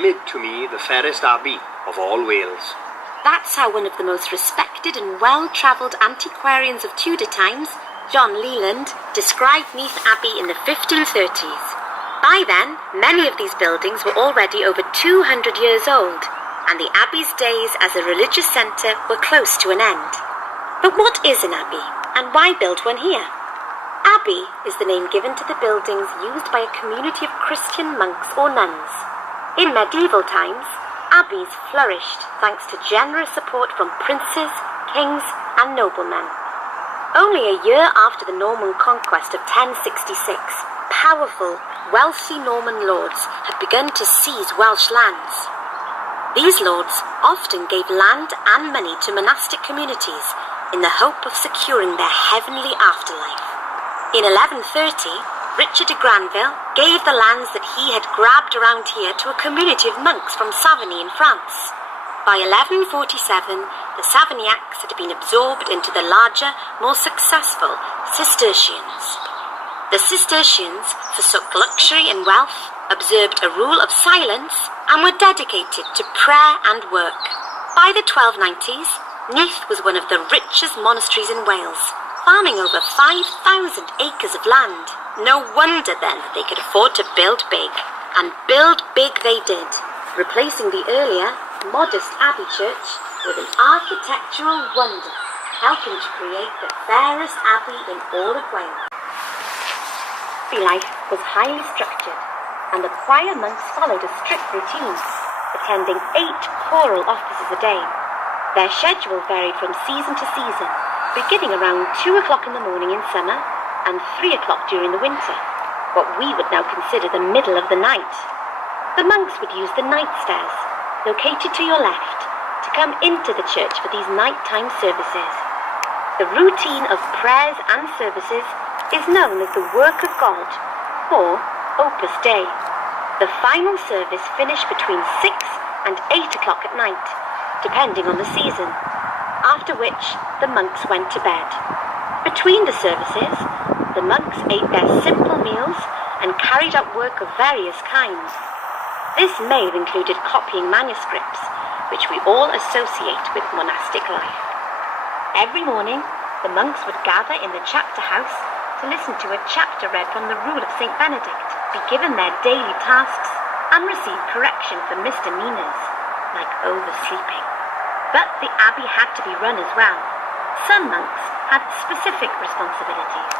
condemned to me the fairest abbey of all Wales. That's how one of the most respected and well-travelled antiquarians of Tudor times, John Leland, described Neath Abbey in the 1530s. By then, many of these buildings were already over 200 years old, and the abbey's days as a religious centre were close to an end. But what is an abbey, and why build one here? Abbey is the name given to the buildings used by a community of Christian monks or nuns. In medieval times, abbeys flourished thanks to generous support from princes, kings, and noblemen. Only a year after the Norman conquest of 1066, powerful, wealthy Norman lords had begun to seize Welsh lands. These lords often gave land and money to monastic communities in the hope of securing their heavenly afterlife. In 1130, Richard de Granville gave the lands that he had grabbed around here to a community of monks from Savigny in France. By 1147, the Savignacs had been absorbed into the larger, more successful Cistercians. The Cistercians forsook luxury and wealth, observed a rule of silence, and were dedicated to prayer and work. By the 1290s, Neath was one of the richest monasteries in Wales, farming over 5,000 acres of land. No wonder then that they could afford to build big. And build big they did, replacing the earlier, modest abbey church with an architectural wonder, helping to create the fairest abbey in all of Wales. Abbey life was highly structured, and the choir monks followed a strict routine, attending 8 choral offices a day. Their schedule varied from season to season, beginning around 2 o'clock in the morning in summer and 3 o'clock during the winter, what we would now consider the middle of the night. The monks would use the night stairs, located to your left, to come into the church for these nighttime services. The routine of prayers and services is known as the Work of God, or Opus Dei. The final service finished between 6 and 8 o'clock at night, depending on the season, after which the monks went to bed. Between the services, the monks ate their simple meals and carried out work of various kinds. This may have included copying manuscripts, which we all associate with monastic life. Every morning, the monks would gather in the chapter house to listen to a chapter read from the Rule of St. Benedict, be given their daily tasks, and receive correction for misdemeanors, like oversleeping. But the abbey had to be run as well. Some monks had specific responsibilities.